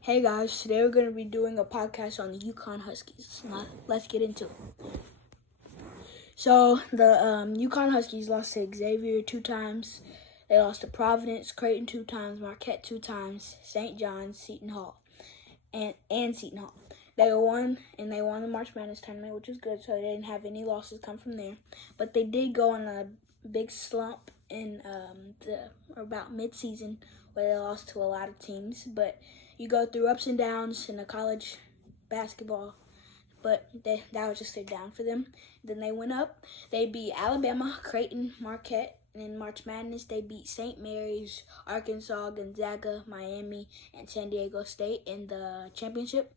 Hey guys, today we're going to be doing a podcast on the UConn Huskies. Now, let's get into it. So, the UConn Huskies lost to Xavier 2 times. They lost to Providence, Creighton 2 times, Marquette 2 times, St. John's, Seton Hall, and Seton Hall. They won the March Madness tournament, which was good, so they didn't have any losses come from there. But they did go on a big slump in about mid-season, where they lost to a lot of teams. But you go through ups and downs in the college basketball, but that was just a down for them. Then they went up. They beat Alabama, Creighton, Marquette. And in March Madness, they beat St. Mary's, Arkansas, Gonzaga, Miami, and San Diego State in the championship.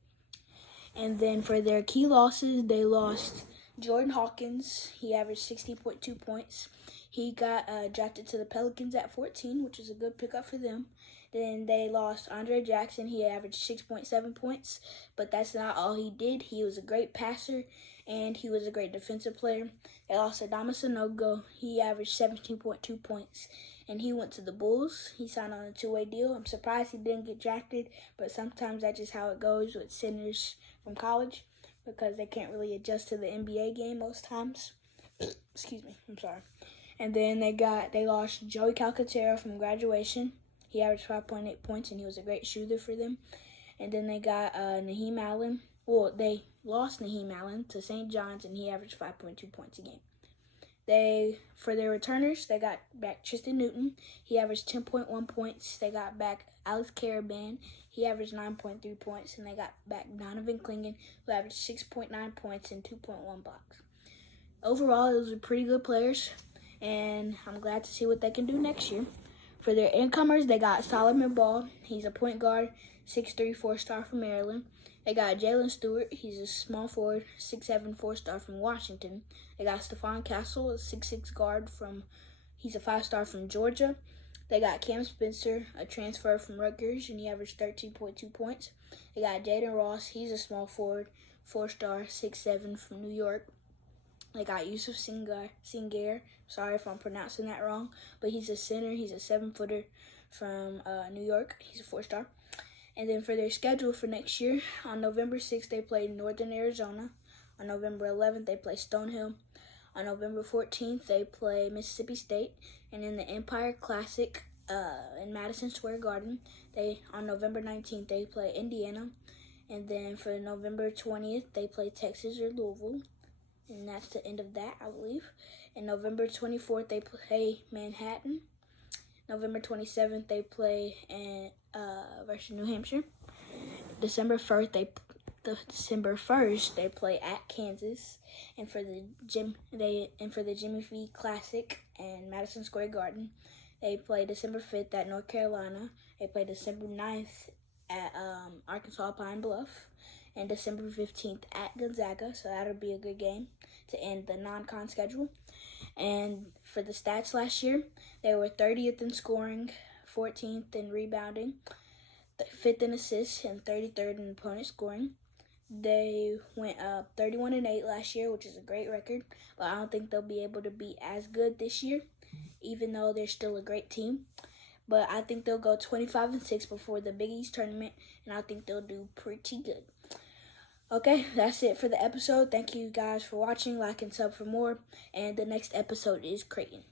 And then for their key losses, they lost Jordan Hawkins. He averaged 60.2 points. He got drafted to the Pelicans at 14, which is a good pickup for them. Then they lost Andre Jackson. He averaged 6.7 points, but that's not all he did. He was a great passer, and he was a great defensive player. They lost Adama Sanogo. He averaged 17.2 points, and he went to the Bulls. He signed on a two-way deal. I'm surprised he didn't get drafted, but sometimes that's just how it goes with centers from college because they can't really adjust to the NBA game most times. Excuse me, I'm sorry. And then they lost Joey Calcaterra from graduation. He averaged 5.8 points, and he was a great shooter for them. And then they got Naheem Allen. Well, they lost Naheem Allen to St. John's, and he averaged 5.2 points a game. For their returners, they got back Tristan Newton. He averaged 10.1 points. They got back Alex Caravan. He averaged 9.3 points. And they got back Donovan Clingan, who averaged 6.9 points and 2.1 blocks. Overall, those were pretty good players, and I'm glad to see what they can do next year. For their incomers, they got Solomon Ball. He's a point guard, 6'3", 4-star from Maryland. They got Jalen Stewart. He's a small forward, 6'7", 4-star from Washington. They got Stephon Castle, a 6'6" guard he's a 5-star from Georgia. They got Cam Spencer, a transfer from Rutgers, and he averaged 13.2 points. They got Jaden Ross. He's a small forward, 4-star, 6'7" from New York. They got Yusuf Singar. Sorry if I'm pronouncing that wrong, but he's a center. He's a 7-footer from New York. He's a 4-star. And then for their schedule for next year, on November 6th, they play Northern Arizona. On November 11th, they play Stonehill. On November 14th, they play Mississippi State. And in the Empire Classic in Madison Square Garden, on November 19th, they play Indiana. And then for November 20th, they play Texas or Louisville. And that's the end of that, I believe. And November 24th, they play Manhattan. November 27th, they play versus New Hampshire. December 1st, they play at Kansas. And for the Jimmy V Classic in Madison Square Garden, they play December 5th at North Carolina. They play December 9th at Arkansas Pine Bluff. And December 15th at Gonzaga, so that'll be a good game to end the non-con schedule. And for the stats last year, they were 30th in scoring, 14th in rebounding, 5th in assists, and 33rd in opponent scoring. They went up 31-8 last year, which is a great record, but I don't think they'll be able to be as good this year, even though they're still a great team. But I think they'll go 25-6 before the Big East tournament, and I think they'll do pretty good. Okay, that's it for the episode. Thank you guys for watching. Like and sub for more. And the next episode is Creighton.